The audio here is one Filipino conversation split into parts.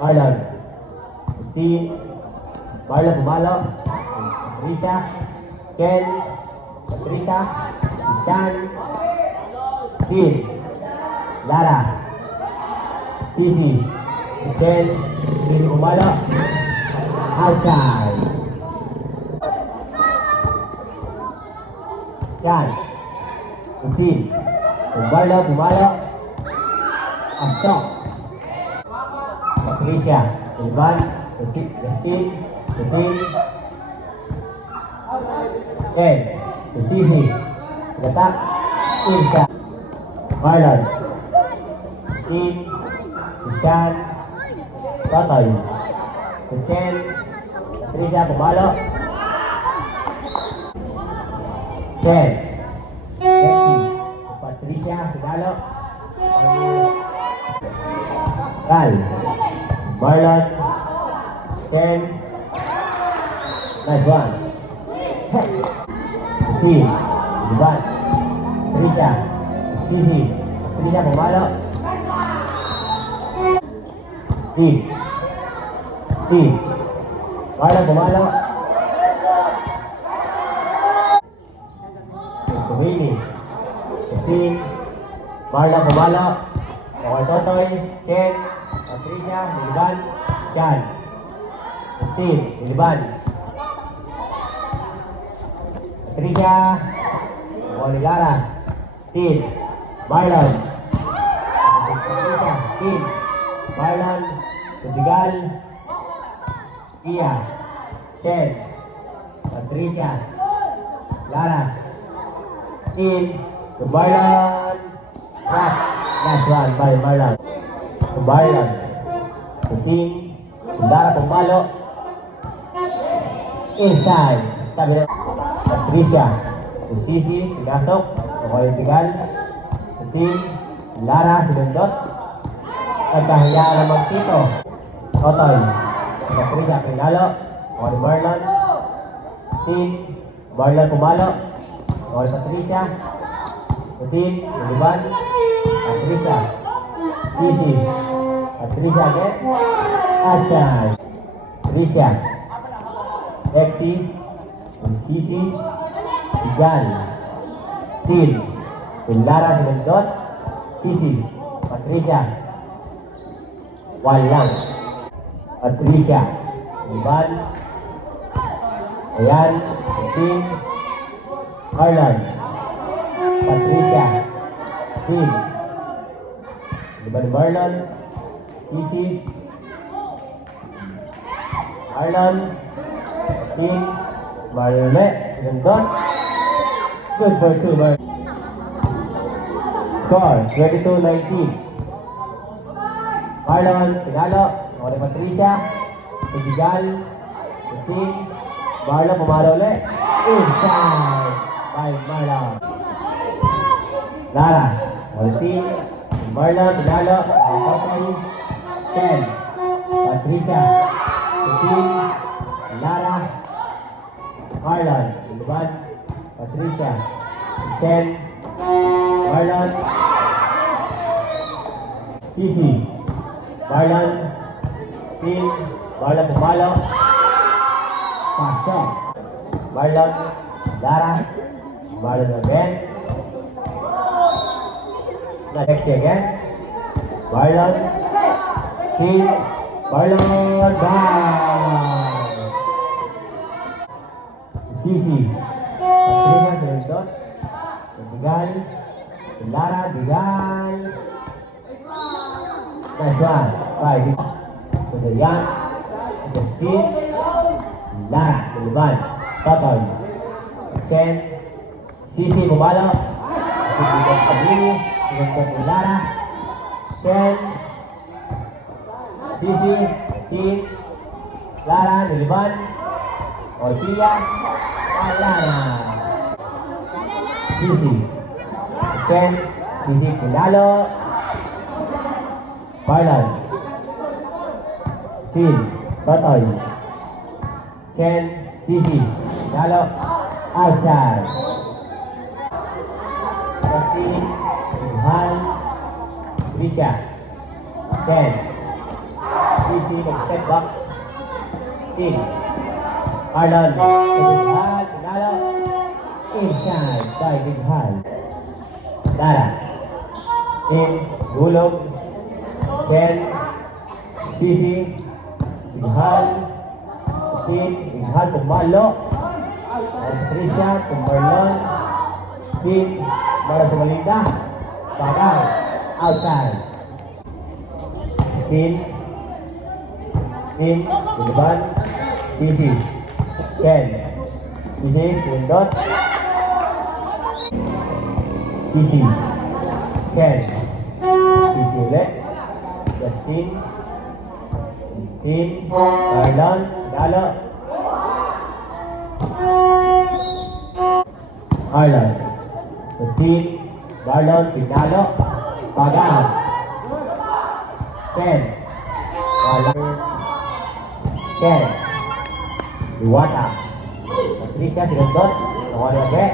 Marlon. 15. Marlon pumalo. Patricia. Ken. Patricia. Stan. Ken. Lara. Sisi. Ken. Ken pumalo. Outside. Yan. 15. Pumalo. Stop. Patricia. Ivan. Justin. Ken. Sisi. Gatak. Irsa. Marlon. Ken. Stan. Totoy. Ken. Patricia pumalo. Ken. Patricia pinalo. Ral. Marlon. Ken. Nice one. Hey. Ivan. Patricia. Sisi. Patricia pumalo. Marlon pumalo. Tumini. 15. Marlon pumalo. Okay, Totoy. Ken. Patricia. Miliban. Jan. 15. Miliban. Patricia. Okay, Lara. 15. Marlon. Patricia. 15. Marlon. Tubigal. Kia. Ken. Patricia. Lara. Marlon. Trap. Last one by Marlon. Marlon. 15. Lara pumalo. Inside. Sabi na. Patricia. Sisi. Pinasok. Okay, Tigal. 15. Lara. Sinundot. Nagkahayaan na magtito. Totoy. Patricia. Pinalo. Okay, Marlon. 15. Marlon pumalo. Okay, Patricia. 15. Miliban. Patricia. Sisi. Patricia again. Outside. Patricia. Lexi. Sisi. Tigal. Tin. Lara sinundot. Sisi. Patricia. Walang. Patricia. Miliban. Ayan. 15. Marlon. Patricia. Tin. Miliban Marlon. Sisi. Marlon. Tin. Marlon ulit. Sinundot. Good for 2. Score. 22-19. Marlon. Pinalo. Okay, Patricia. Tigal. 15. Marlon pumalo ulit. Inside. By Marlon. Lara. 14. Marlon. Pinalo. Totoy. 10. Patricia. 15. Lara. Marlon. Miliban. Patricia. 10. Marlon. Sisi. Marlon. 15. Marlon pumalo. Pasok. Marlon. Lara. Marlon again. Next again. Marlon. 15. Marlon. Down. Sisi. Patricia. Sinundot. Digal. Lara. Digal. Nice one. Right. Yan. Justin. Lara. Miliban. Totoy. Ken. Sisi pumalo. Sinundot Pabili. Sinundot Lara. Ken. Sisi. Tin. Lara. Miliban. Ortia. Lara. Sisi. Ken. Sisi pinalo. Marlon. Tin. Totoy. Ken. Sisi. Pinalo. Outside. Justin. Ivan. Patricia. Ken. Sisi nag-step back. In. Marlon. Bighal. Pinalo. Inside. By Bighal. Lara. In. Gulog. Ken. Sisi. Bighal. Tin. Bighal. Tumalo. Patricia. Tumbalon. Tin. Para sa Malinda. Bagay. Outside. Tin. Tin. Bulaban. Sisi. Ken. Sisi. Pindot. Sisi. Ken. Sisi ulit. Justin. Tin. Marlon. Dalo. Marlon. Tin. Marlon. Pinalo. Pagan. Ken. Marlon. Ken. Diwata. Patricia. Sinundot. Nawala be.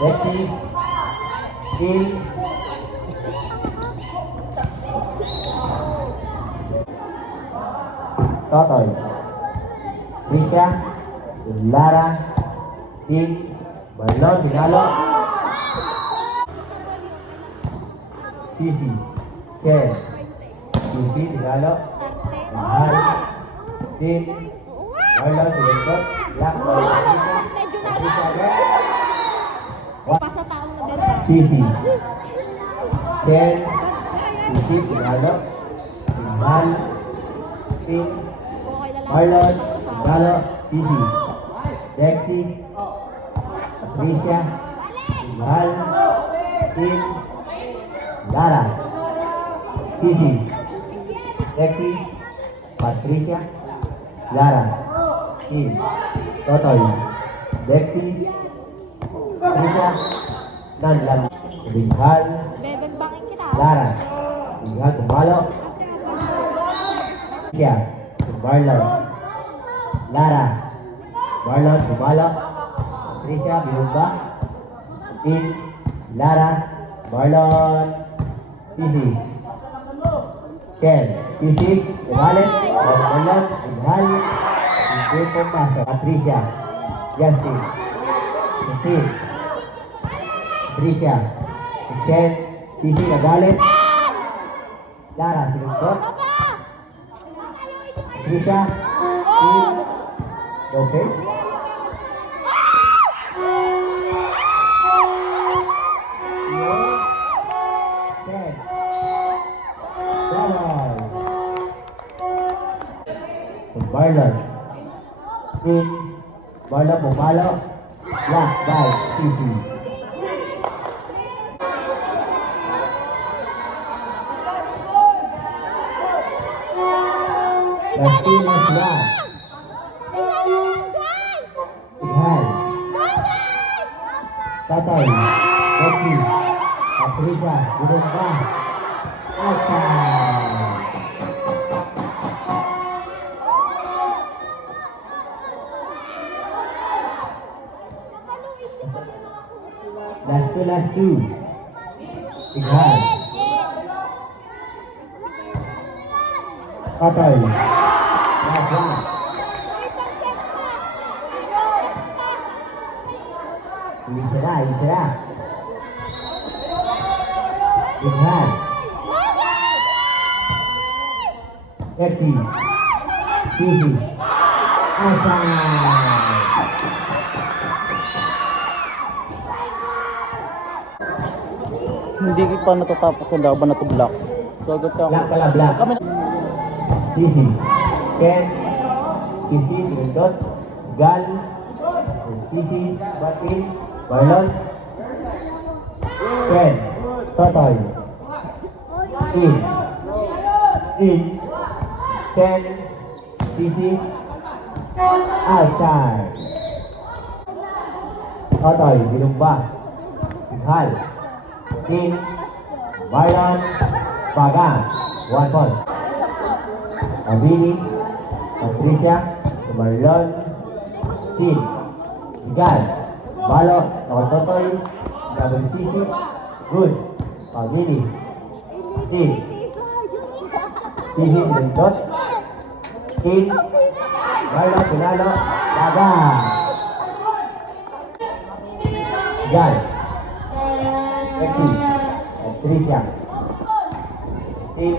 Betsy. Tin. Totoy. Trisha. Lara. Tin. Marlon. Pinalo. Sisi. Ken. Sisi. Pinalo. Mahal. Tin. Marlon. Sinundot. Lock. Patricia. Pasa taong naganda. Sisi. Ken. Sisi. Pinalo. Mahal. Tin. Okay na lang. Marlon. Pinalo. Sisi. Dexy. Patricia. Mahal. Tin. Lara. Sisi. Dexy. Patricia. Lara. Tin. Totoy. Dexy. Patricia. Nanlan. Bighal. Bebembangin kita. Lara. Bighal. Tumalo. Siya. Marlon. Lara. Marlon. Tumalo. Patricia. Binumba. Tin. Lara. Marlon. Sisi. Ken. Sisi. Ibalik. Marlon. Bighal. Hindi pumasok. Patricia. Justin. Tin. Patricia. Ken. Sisi. Nagalit. Lara. Sinundot. Patricia. Tin. No face. Ken. Bye-bye. Marlon. Tin. Marlon pumalo. Lock by Sisi. Justin is lock. Bighal. Totoy. Betsy. Patricia. Binumba. Outside. Last two. Bighal. Totoy. Last one. Isira. Bighal. Betsy. Sisi. Outside. Hindi pa natatapos ang laban na to block. Gagat ka. Black pala, black. Kami na. Sisi. Ken. Sisi. Sinundot. Gal. Sisi. Batin. Marlon. Ken. Totoy. In. Ken. Sisi. Outside. Totoy. Binumba. Bighal. In. Marlon. Pagan. 1 point. Abini. Patricia. Marlon. Tin. Bighal. Balo. Totoy. Double Sisi. Good. Abini. Tin. Sisi, pinindot. In. Marlon, pinalo. Bagan. Jan. Becky. Patricia. In.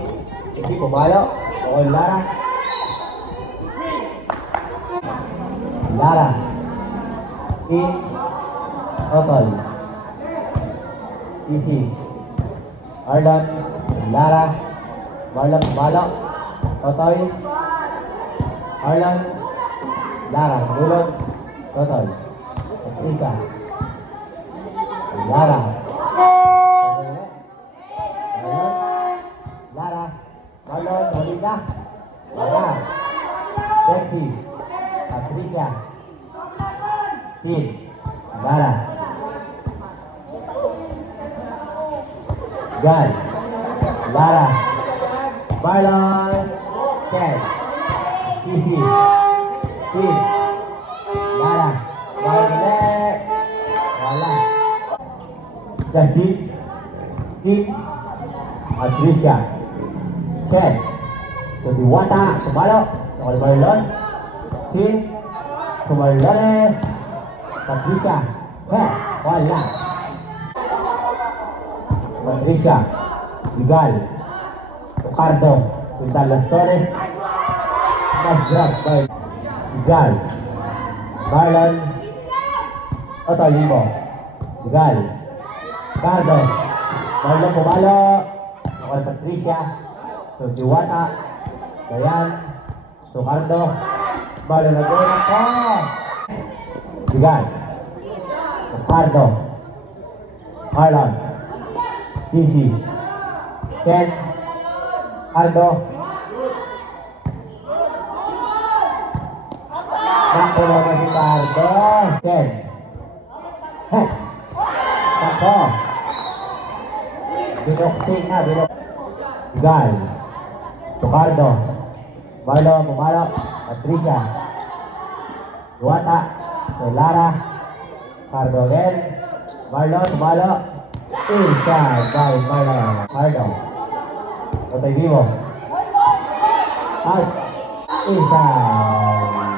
Becky, pumalo. Bukol Lara. Lara. In. Otol. Sisi. Marlon. Lara. Marlon, pumalo. Otoy. Marlon. Lara, dulog. Otoy. Patricia. Lara. Marlon. Lara. Marlon, Molina. Lara. Becky. Patricia. Tin. Lara. Jan. Lara. Marlon. Ken. Sisi. Tin. Lara. Marlon. Wala. Justin. Tin. Patricia. Ken. Diwata. Sumalo. Sumalo Marlon. Tin. Sumalones. Patricia. Ken. Wala. Patricia. Vigal. Ricardo. Gonzales Torres. Nice grab by Vigal. Marlon. Otoy Limo. Vigal. Ricardo. Marlon pumalo. Ako Patricia. So Diwata. Dayan. So Ricardo. Marlon na doon ako. Vigal. Ricardo. Marlon. Sisi. Ken. Aldo. Nakulo na si Cardo. Ken. Heh. Tako. Binuksing na. Gal. Tucardo. Marlo. Pumalo. Patricia. Duwata. Lara. Cardo again. Marlo. Pumalo. Inside by Marlo. Cardo. Otoy Vivo. Out. Inside.